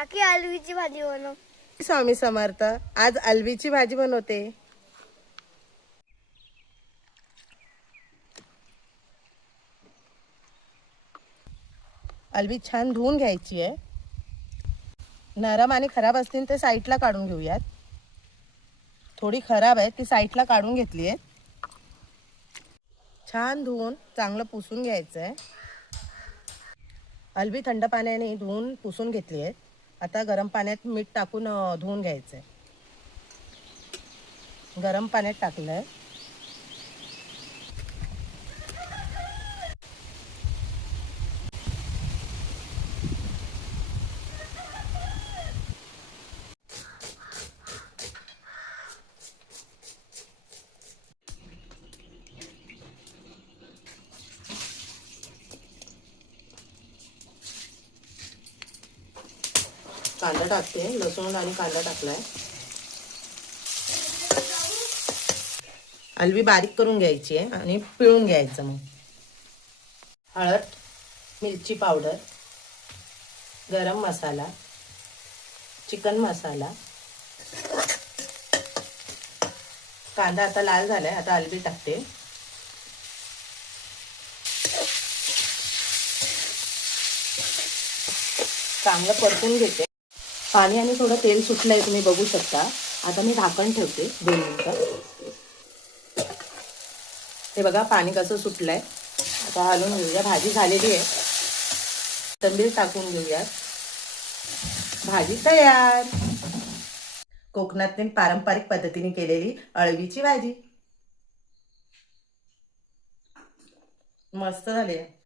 काकी आलूची भाजी बनव. स्वामी समर्थ. आज अलवीची भाजी बनवते. अलवी छान धुवून घ्यायची आहे. नरम आणि खराब असतील ते साईडला काढून घेऊयात. थोडी खराब आहे ती साईडला काढून घेतली आहे. छान धुवून चांगलं पुसून घ्यायचं आहे. अलवी थंड पाण्याने धुवून पुसून घेतली आहे. आता गरम पाण्यात मीठ टाकून धुवून घ्यायचं आहे. गरम पाण्यात टाकलं आहे. कांदा टाकते. लसूण आणि कांदा टाकलाय. अलवी बारीक करून घ्यायची आहे आणि पिळून घ्यायचं. मग हळद, मिरची पावडर, गरम मसाला, चिकन मसाला. कांदा आता लाल झालाय. आता अलवी टाकते. चांगलं परतून घेते. पाणी आणि थोडं तेल सुटलंय, तुम्ही बघू शकता. आता मी झाकण ठेवते 2 मिनिटं. हे बघा पाणी कसं सुटलंय. आता हलवून घेऊया. भाजी झालेली आहे. कोथिंबीर टाकून घेऊया. भाजी तयार. कोकणातील पारंपरिक पद्धतीने केलेली अळवीची भाजी मस्त झाली आहे.